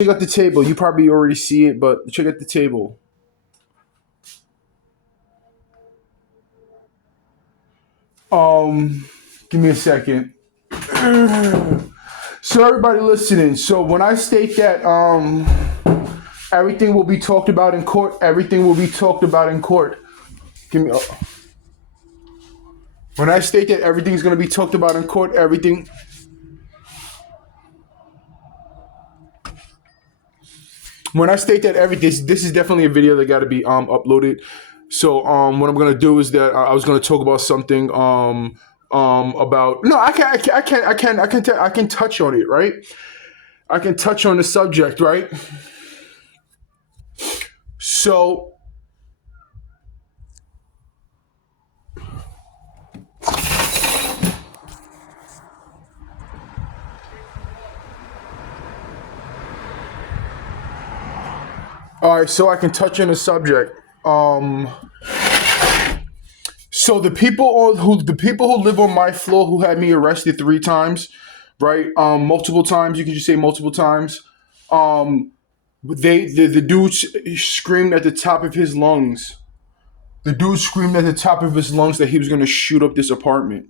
Check out the table. You probably already see it, but check out the table. Um, Give me a second. So everybody listening. So when I state that everything will be talked about in court, everything will be talked about in court. Give me. When I state that everything's going to be talked about in court, everything. When I state that this is definitely a video that got to be uploaded. So what I'm gonna do is that I was gonna talk about something about no I can touch on it, right? I can touch on the subject, right? So all right, so I can touch on the subject. So the people who live on my floor who had me arrested 3 times, right? Multiple times. You can just say multiple times. Um, the dude screamed at the top of his lungs. The dude screamed at the top of his lungs that he was going to shoot up this apartment.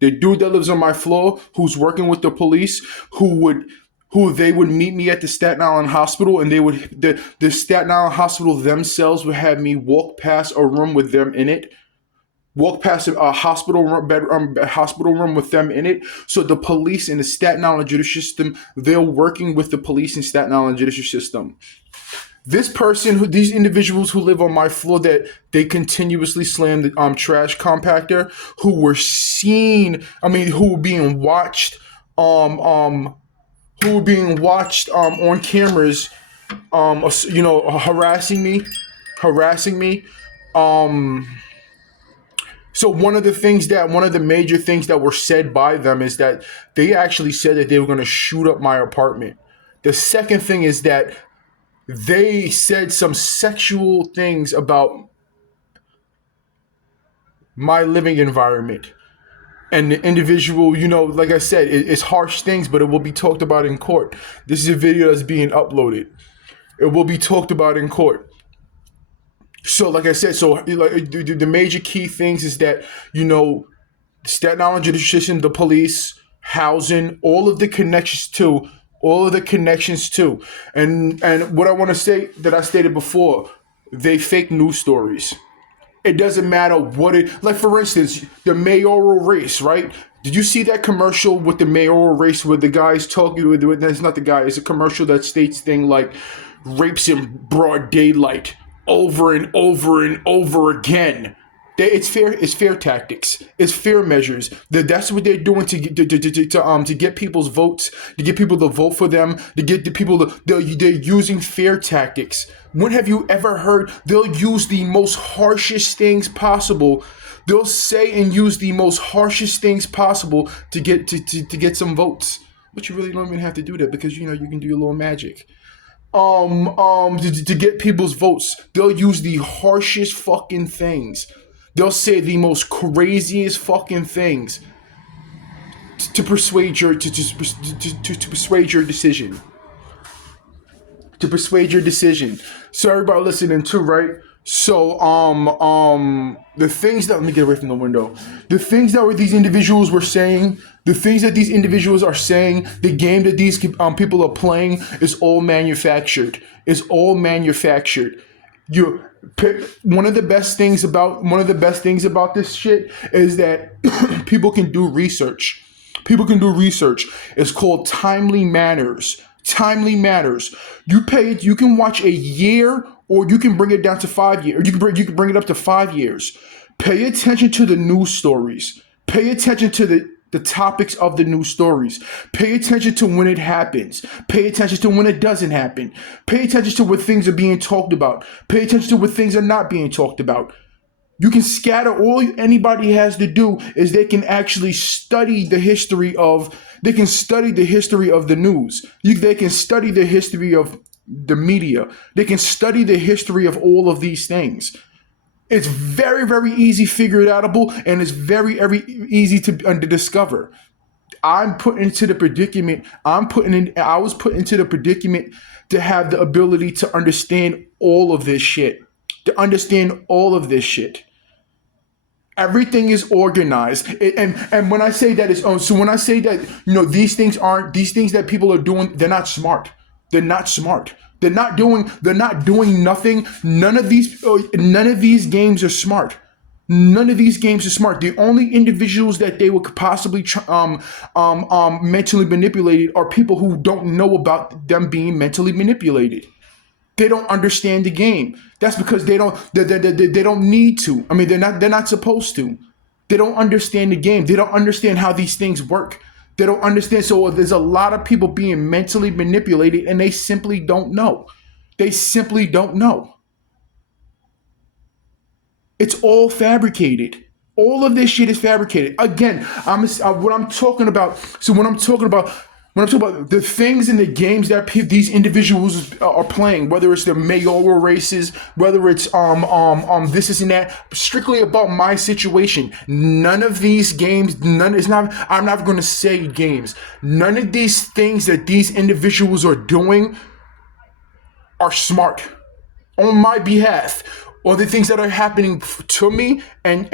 The dude that lives on my floor, who's working with the police, who they would meet me at the Staten Island Hospital, and the Staten Island Hospital themselves would have me walk past a room with them in it, walk past a hospital room with them in it. So the police and the Staten Island judicial system, they're working with the police and Staten Island judicial system. These individuals who live on my floor that they continuously slam the trash compactor, who were seen, who were being watched, on cameras, harassing me. Um, so one of the major things that were said by them is that they actually said that they were going to shoot up my apartment. The second thing is that they said some sexual things about my living environment. And the individual, like I said, it's harsh things, but it will be talked about in court. This is a video that's being uploaded. It will be talked about in court. So, like I said, the major key things is that, Staten Island judicial system, the police, housing, all of the connections too. And what I want to say that I stated before, they fake news stories. It doesn't matter like for instance, the mayoral race, right? Did you see that commercial with the mayoral race where the guy's talking with that's not the guy, it's a commercial that states thing like rapes in broad daylight over and over and over again. It's fair tactics. It's fair measures. That's what they're doing to get people's votes, to get people to vote for them, to get the people they're using fair tactics. When have you ever heard they'll use the most harshest things possible? They'll say and use the most harshest things possible to get some votes. But you really don't even have to do that because you can do your little magic. To get people's votes, they'll use the harshest fucking things. They'll say the most craziest fucking things to persuade your to persuade your decision. To persuade your decision. So everybody listening too, right? So the things that let me get away from the window. The things that these individuals were saying, the things that these individuals are saying, the game that these people are playing is all manufactured. Is all manufactured. One of the best things about this shit is that people can do research. People can do research. It's called timely manners. Timely matters. You can watch a year, or you can bring it down to 5 years. Or you can bring it up to 5 years. Pay attention to the news stories. Pay attention to the topics of the news stories. Pay attention to when it happens. Pay attention to when it doesn't happen. Pay attention to what things are being talked about. Pay attention to what things are not being talked about. You can scatter. All anybody has to do is they can actually study the history of. They can study the history of the news. They can study the history of the media. They can study the history of all of these things. It's very, very easy figure it outable, and it's very, very easy to discover. I'm put into the predicament. I was put into the predicament to have the ability to understand all of this shit. To understand all of this shit. Everything is organized, and when I say that is so when I say that these things that people are doing, they're not smart. They're not smart. They're not doing nothing. None of these games are smart. None of these games are smart. The only individuals that they would possibly mentally manipulated are people who don't know about them being mentally manipulated. They don't understand the game. That's because they don't need to. I mean, they're not supposed to. They don't understand the game. They don't understand how these things work. They don't understand. So there's a lot of people being mentally manipulated and they simply don't know. They simply don't know. It's all fabricated. All of this shit is fabricated. Again, what I'm talking about. So when I'm talking about the things in the games that these individuals are playing, whether it's the mayoral races, whether it's this is and that, strictly about my situation. None of these games, I'm not going to say games. None of these things that these individuals are doing are smart on my behalf, or the things that are happening to me and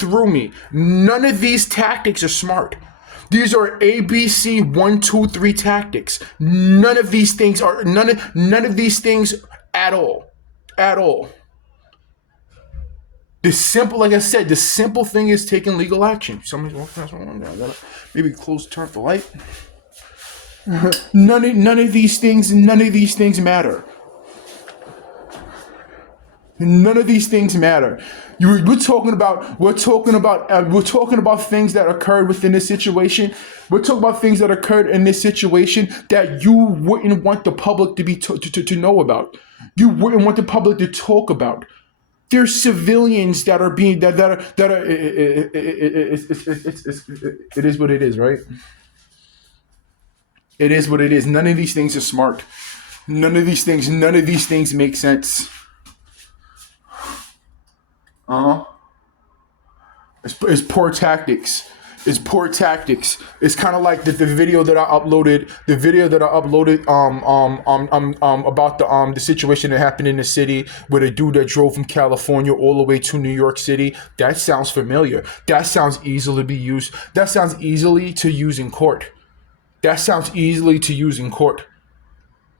through me. None of these tactics are smart. These are ABC 1, 2, 3 tactics. None of these things at all. At all. Like I said, the simple thing is taking legal action. Somebody's walking past one. I gotta maybe turn off the light. None of these things matter. None of these things matter. We're talking about things that occurred within this situation. We're talking about things that occurred in this situation that you wouldn't want the public to be to know about. You wouldn't want the public to talk about. There's civilians that are being that are it is what it is, right? It is what it is. None of these things are smart. None of these things make sense. It's poor tactics. It's poor tactics. It's kind of like the video that I uploaded. The video that I uploaded about the situation that happened in the city with a dude that drove from California all the way to New York City. That sounds familiar. That sounds easily to be used. That sounds easily to use in court.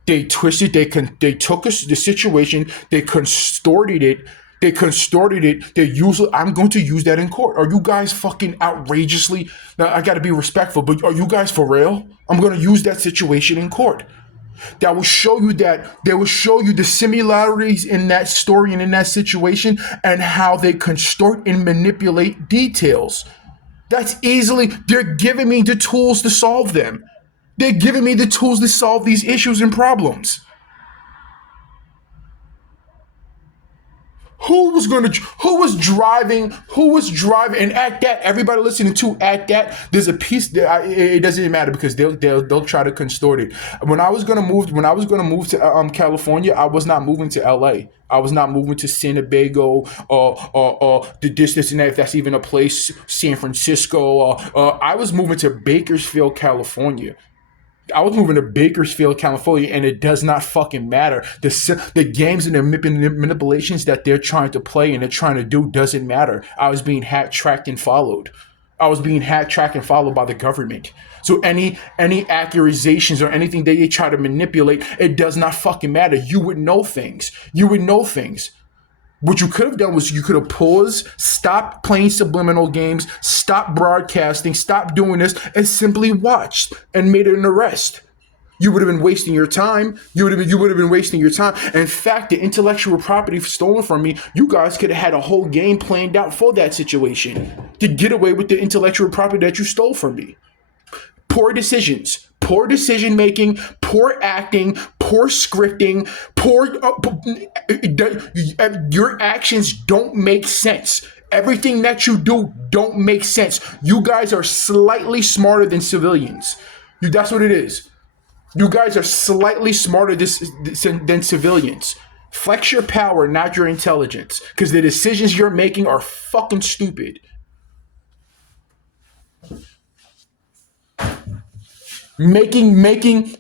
They twisted. They took the situation. They contorted it. I'm going to use that in court. Are you guys fucking outrageously? Now, I got to be respectful, but are you guys for real? I'm going to use that situation in court. They will show you the similarities in that story and in that situation and how they contort and manipulate details. They're giving me the tools to solve them. They're giving me the tools to solve these issues and problems. Who was driving, and at that, everybody listening to, at that, there's a piece that it doesn't matter because they'll try to contort it. When I was gonna move to California, I was not moving to LA. I was not moving to San Diego or the distance and that, if that's even a place, San Francisco. I was moving to Bakersfield, California. And it does not fucking matter. The games and the manipulations that they're trying to play and they're trying to do doesn't matter. I was being tracked and followed. by the government. So any accusations or anything that they try to manipulate, it does not fucking matter. You would know things. What you could have done was you could have paused, stopped playing subliminal games, stopped broadcasting, stopped doing this, and simply watched and made an arrest. You would have been wasting your time. You would have been wasting your time. And in fact, the intellectual property stolen from me, you guys could have had a whole game planned out for that situation to get away with the intellectual property that you stole from me. Poor decisions. Poor decision making, poor acting, poor scripting, your actions don't make sense. Everything that you do don't make sense. You guys are slightly smarter than civilians. That's what it is. You guys are slightly smarter than civilians. Flex your power, not your intelligence, because the decisions you're making are fucking stupid. Making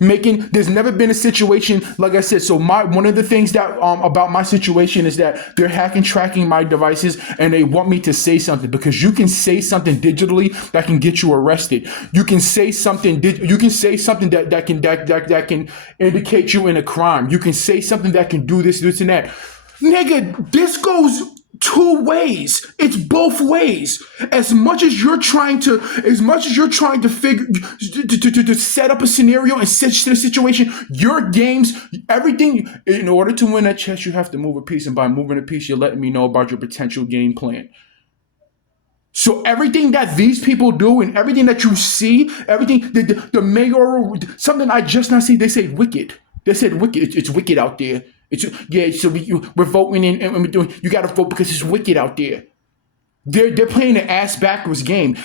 there's never been a situation like I said. So my one of the things that about my situation is that they're hacking, tracking my devices, and they want me to say something, because you can say something digitally that can get you arrested. You can say something that can indicate you in a crime. You can say something that can do this and that. Nigga, this goes two ways. It's both ways. As much as you're trying to figure to set up a scenario and set the situation, your games, everything. In order to win that chess, you have to move a piece, and by moving a piece, you're letting me know about your potential game plan. So everything that these people do and everything that you see, everything the mayoral, something I just not see. They say wicked. They said wicked. It's wicked out there. It's yeah. So we're voting and we're doing. You got to vote because it's wicked out there. They're playing an ass backwards game.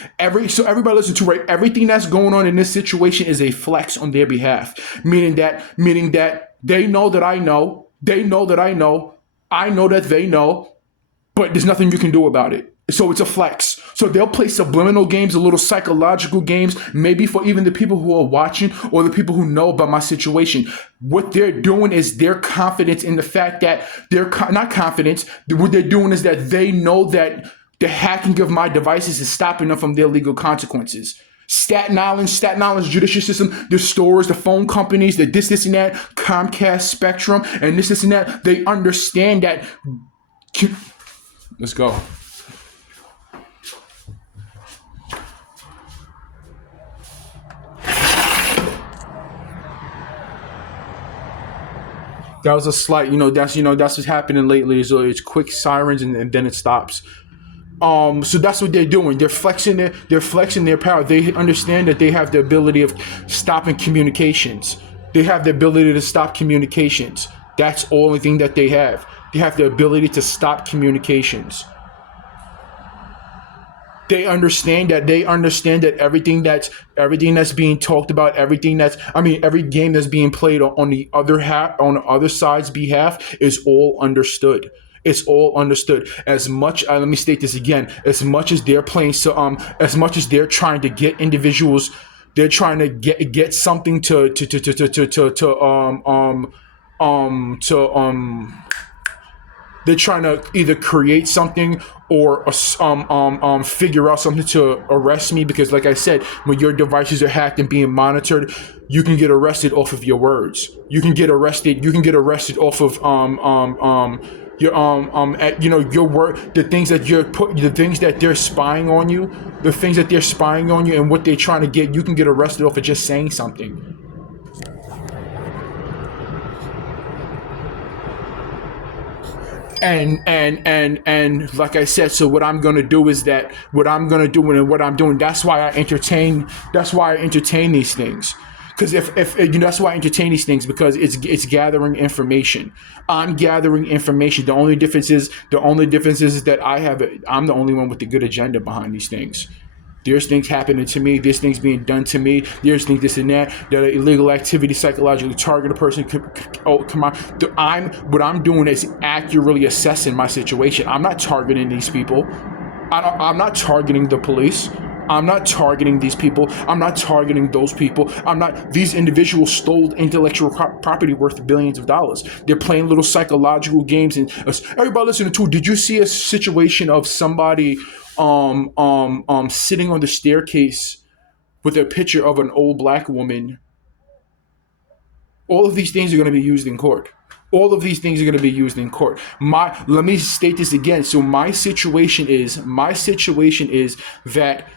So everybody listen to right. Everything that's going on in this situation is a flex on their behalf. Meaning that they know that I know. They know that I know. I know that they know. But there's nothing you can do about it. So it's a flex. So they'll play subliminal games, a little psychological games, maybe for even the people who are watching or the people who know about my situation. What they're doing is their confidence in the fact that not confidence. What they're doing is that they know that the hacking of my devices is stopping them from their legal consequences. Staten Island's judicial system, the stores, the phone companies, the this and that, Comcast, Spectrum, and this and that, they understand that. Let's go. That was a slight, that's what's happening lately. So it's quick sirens and then it stops. So that's what they're doing. They're flexing their power. They understand that they have the ability of stopping communications. They have the ability to stop communications. That's the only thing that they have. They have the ability to stop communications. They understand that everything that's being talked about, every game that's being played on the other side's behalf is all understood. It's all understood. As much, let me state this again. As much as they're playing, as much as they're trying to get individuals, they're trying to get something they're trying to either create something or figure out something to arrest me, because like I said, when your devices are hacked and being monitored, you can get arrested off of your words. You can get arrested off of your word, the things that they're spying on you, and what they're trying to get. You can get arrested off of just saying something. And like I said, so what I'm gonna do is that what I'm gonna do and what I'm doing. That's why I entertain. That's why I entertain these things. Because if that's why I entertain these things, because it's gathering information. I'm gathering information. The only difference is that I'm the only one with the good agenda behind these things. There's things happening to me. There's things being done to me. There's things this and that. That illegal activity psychologically target a person. Oh, come on. What I'm doing is accurately assessing my situation. I'm not targeting these people. I'm not targeting the police. I'm not targeting these people. I'm not targeting those people. These individuals stole intellectual property worth billions of dollars. They're playing little psychological games. And everybody listening to, did you see a situation of somebody sitting on the staircase with a picture of an old black woman? All of these things are going to be used in court. All of these things are going to be used in court. Let me state this again. So my situation is that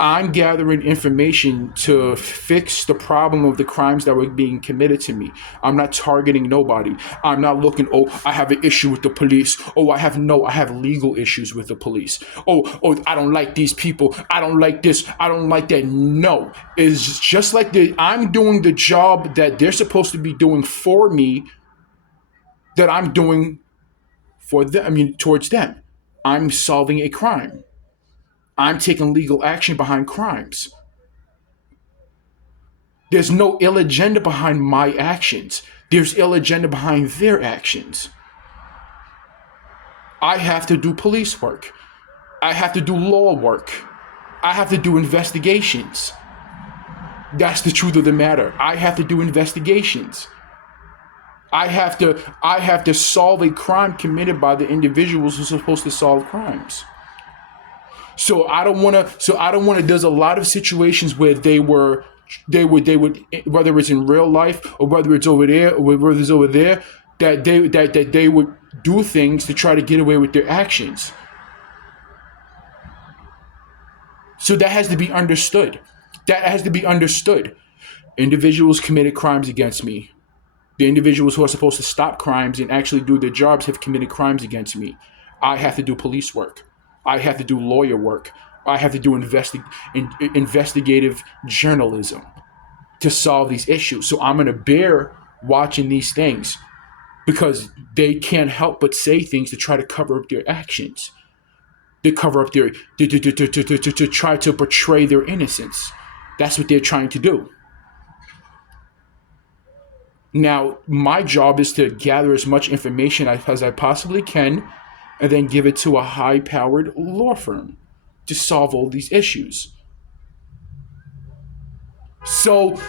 I'm gathering information to fix the problem of the crimes that were being committed to me. I'm not targeting nobody. I'm not looking, I have an issue with the police. I have legal issues with the police. I don't like these people. I don't like this. I don't like that. No. It's just like I'm doing the job that they're supposed to be doing for me, that I'm doing for them, towards them. I'm solving a crime. I'm taking legal action behind crimes. There's no ill agenda behind my actions. There's ill agenda behind their actions. I have to do police work. I have to do law work. I have to do investigations. That's the truth of the matter. I have to do investigations. I have to solve a crime committed by the individuals who are supposed to solve crimes. So I don't want to. There's a lot of situations where they would, whether it's in real life or whether it's over there or whether it's over there, that they would do things to try to get away with their actions. So that has to be understood. That has to be understood. Individuals committed crimes against me. The individuals who are supposed to stop crimes and actually do their jobs have committed crimes against me. I have to do police work. I have to do lawyer work. I have to do investigative journalism to solve these issues. So I'm going to bear watching these things because they can't help but say things to try to cover up their actions. They cover up their to try to portray their innocence. That's what they're trying to do. Now, my job is to gather as much information as I possibly can and then give it to a high-powered law firm to solve all these issues. So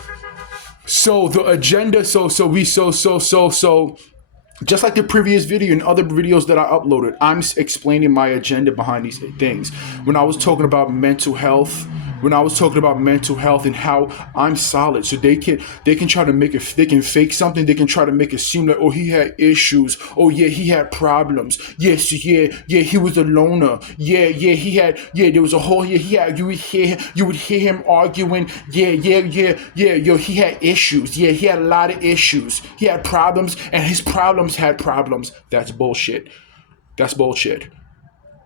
the agenda, just like the previous video and other videos that I uploaded, I'm explaining my agenda behind these things. When I was talking about mental health, and how I'm solid, so they can try to make it, they can fake something, they can try to make it seem like, oh, he had issues, oh yeah, he had problems, yes, yeah, he was a loner, yeah, there was a whole, yeah, you would hear him arguing, yeah, yo, he had issues, yeah, he had a lot of issues, he had problems, and his problems had problems. That's bullshit.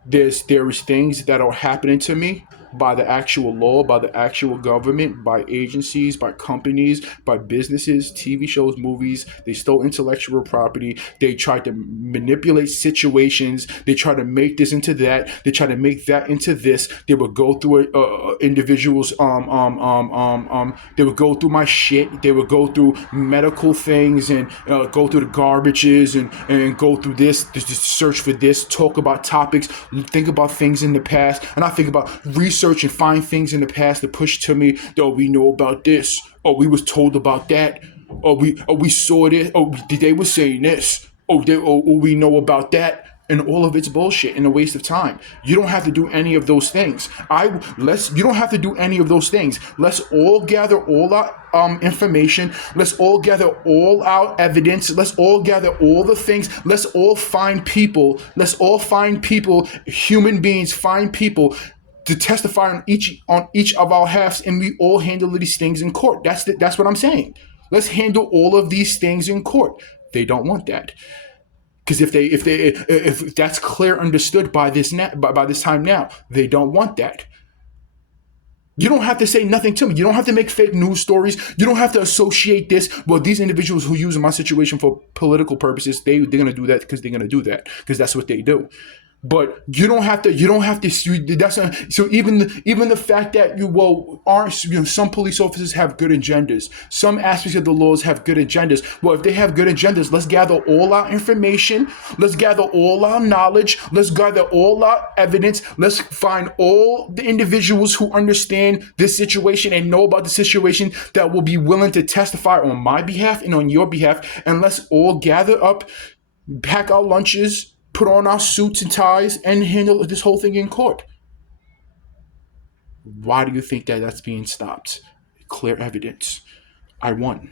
There is things that are happening to me by the actual law, by the actual government, by agencies, by companies, by businesses, TV shows, movies. They stole intellectual property. They tried to manipulate situations. They tried to make this into that. They tried to make that into this. They would go through individuals. They would go through my shit. They would go through medical things and go through the garbages and go through this. Just search for this. Talk about topics. Think about things in the past, and I think about research and find things in the past to push to me. Oh, we know about this. Oh, we was told about that. Oh, we saw this. Oh, they were saying this. Oh, we know about that. And all of it's bullshit and a waste of time. You don't have to do any of those things. You don't have to do any of those things. Let's all gather all our information. Let's all gather all our evidence. Let's all gather all the things. Let's all find people. Human beings, find people to testify on each of our halves, and we all handle these things in court. That's what I'm saying. Let's handle all of these things in court. They don't want that. Because if that's clear, understood by this time now, they don't want that. You don't have to say nothing to me. You don't have to make fake news stories. You don't have to associate this. Well, these individuals who use my situation for political purposes, they're gonna do that because they're gonna do that because that's what they do. But you don't have to. That's not, so. Even the fact that some police officers have good agendas. Some aspects of the laws have good agendas. Well, if they have good agendas, let's gather all our information. Let's gather all our knowledge. Let's gather all our evidence. Let's find all the individuals who understand this situation and know about the situation that will be willing to testify on my behalf and on your behalf. And let's all gather up, pack our lunches, put on our suits and ties, and handle this whole thing in court. Why do you think that that's being stopped? Clear evidence. I won.